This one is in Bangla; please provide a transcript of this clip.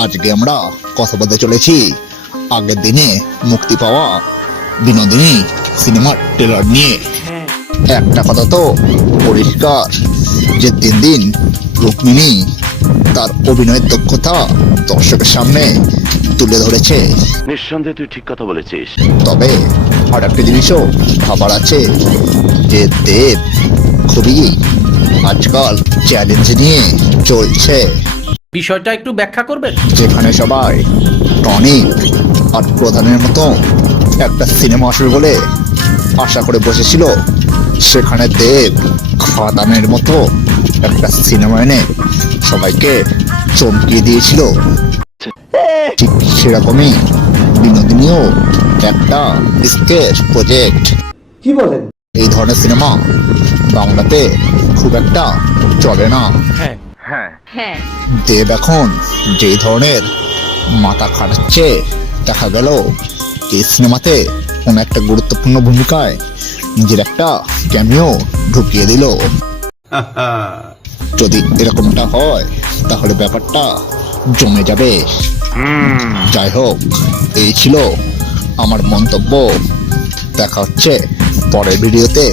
আজকে আমরা কথা বলতে চলেছি। আগের দিনে মুক্তি পাওয়া বিনোদিনী সিনেমার ট্রেলার নিয়ে। একটা কথা তো পরিষ্কার যে দিন দিন রুক্মিণী তার অভিনয়ের দক্ষতা দর্শকের সামনে তুলে ধরেছে। নিঃসন্দেহে তুই ঠিক কথা বলেছিস। তবে আর একটা জিনিসও ভাবার আছে যে দেব খুবই আজকাল চ্যালেঞ্জ নিয়ে চলছে। বিষয়টা একটু ব্যাখ্যা করবেন? যেখানে সবাই টনিক আর প্রধানের মতো একটা সিনেমা আসবে বলে আশা করে বসেছিল সেখানে দেব খাদানের মতো একটা সিনেমা এনে সবাইকে চমকিয়ে দিয়েছিল। ঠিক সেরকমই বিনোদিনীও একটা স্কেচ প্রজেক্ট। কি বলেন? এই ধরনের সিনেমা বাংলাতে খুব একটা চলে না। হ্যাঁ। হ্যাঁ। দেব এখন যে ধরনের মাথা খাটাচ্ছে দেখা গেল এই সিনেমাতে কোনো একটা গুরুত্বপূর্ণ ভূমিকায় নিজের একটা ক্যামিও ঢুকিয়ে দিল। যদি এরকমটা হয় তাহলে ব্যাপারটা জমে যাবে। যাই হোক এই ছিল আমার মন্তব্য। দেখা হচ্ছে পরের ভিডিওতে।